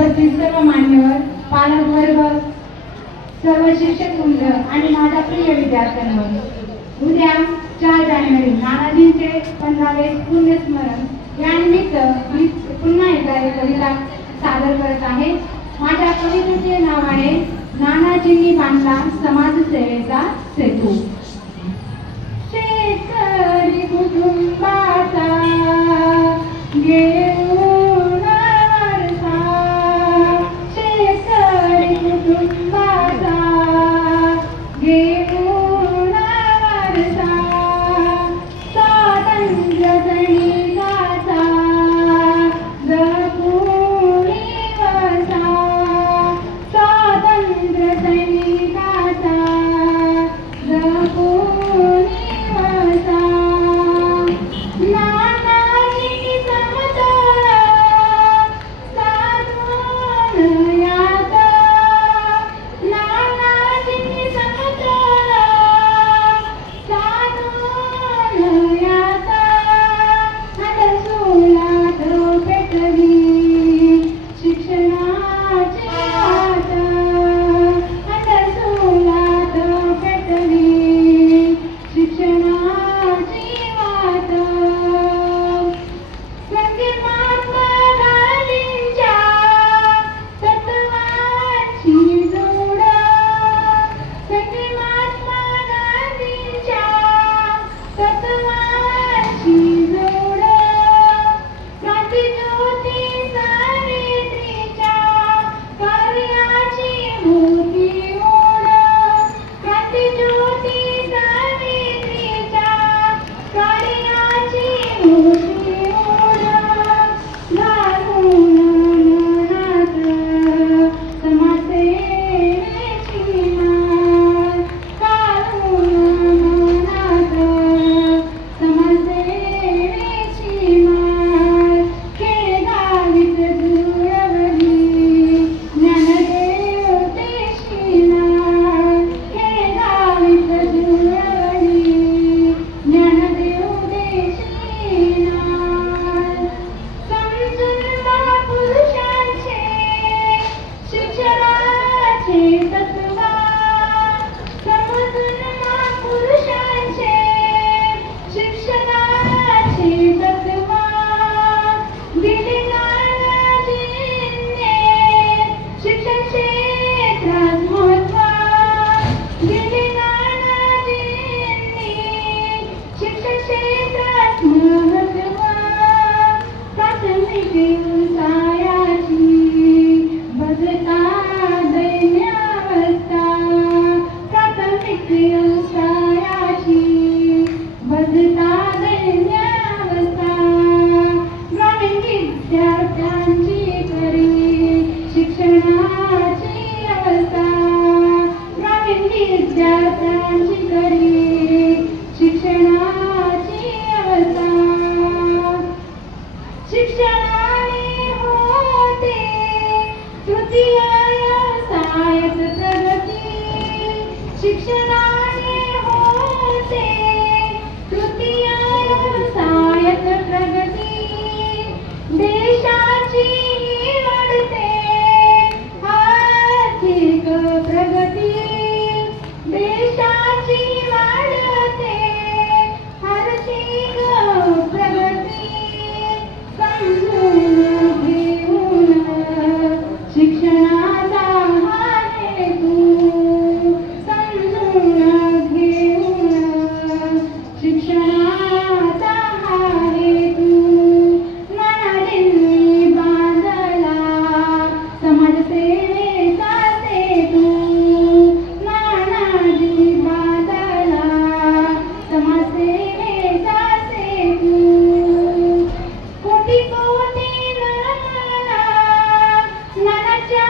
उपस्थित सर्व मान्यवर, पालक वर्ग, सर्व शिक्षक वृंद आणि माझ्या प्रिय विद्यार्थ्यांनो, उद्या 4 जानेवारी नानाजींचे 15वे पुण्यस्मरण या निमित्त मी पुन्हा एकदा एक कविता सादर करत आहे. माझ्या कवितेचे नाव आहे नानाजींनी बांधला समाजसेवेचा सेतू. शेतकरी कुटुंबाचा घेऊन वारसा, शेतकरी कुटुंबाचा घेऊन वारसा, स्वातंत्र्य सैनिकाचा जपून वसा, स्वातंत्र्य सैनिकाचा जपून वसा. नानाजी समतोल साधून यात, नानाजी समतोल साधून यात, हदसुलात पेटली शिक्षणाची वाट, हदसुलात पेटली शिक्षणाची वाट. संगे महात्मा गांधींच्या तत्वांची जोड, संगे महात्मा गांधींच्या तत्वांची जोड, क्रांतिज्योती सावित्रीच्या कार्याची होती ओढ, क्रांतिज्योती सावित्रीच्या कार्याची होती ओढ. घालून मनात समाजसेवेची माळ, घालून मनात समाजसेवेची माळ, खेडेगावीत जुळवली ज्ञानदेव देशी नाळ, खेडेगावीत जुळवली ज्ञानदेव देशी नाळ. समजून महापुरुषांचे शिक्षणाचे तत्व, समजून महापुरुषांचे शिक्षणाचे तत्व, दिले नानाजींनी शिक्षण क्षेत्रात महत्त्व, दिले नानाजींनी शिक्षण क्षेत्रात महत्त्व. प्राथमिक व्यवसायाची बदलता दैन्यावस्था, प्राथमिक व्यवसायाची बदलता दैन्यावस्था. ग्रामीण विद्यार्थ्यांची खरी शिक्षणाची अवस्था, ग्रामीण विद्यार्थ्यांची खरी शिक्षणाची अवस्था. शिक्षणाने होते तृतीय व्यवसायात प्रगती, शिक्षणाने होते तृतीय व्यवसायात प्रगती. देशाची वाढते आर्थिक प्रगती, देशाची वाढते आर्थिक प्रगती. समजून घेऊन शिक्षणाचा हा हेतू, समजून घेऊन शिक्षणाचा हा हेतू. नानाजींनी बांधला समाजसेवेचा सेतू, नानाजी बांधला समाजसेवेचा सेतू. कोटी कोटी नानाच्या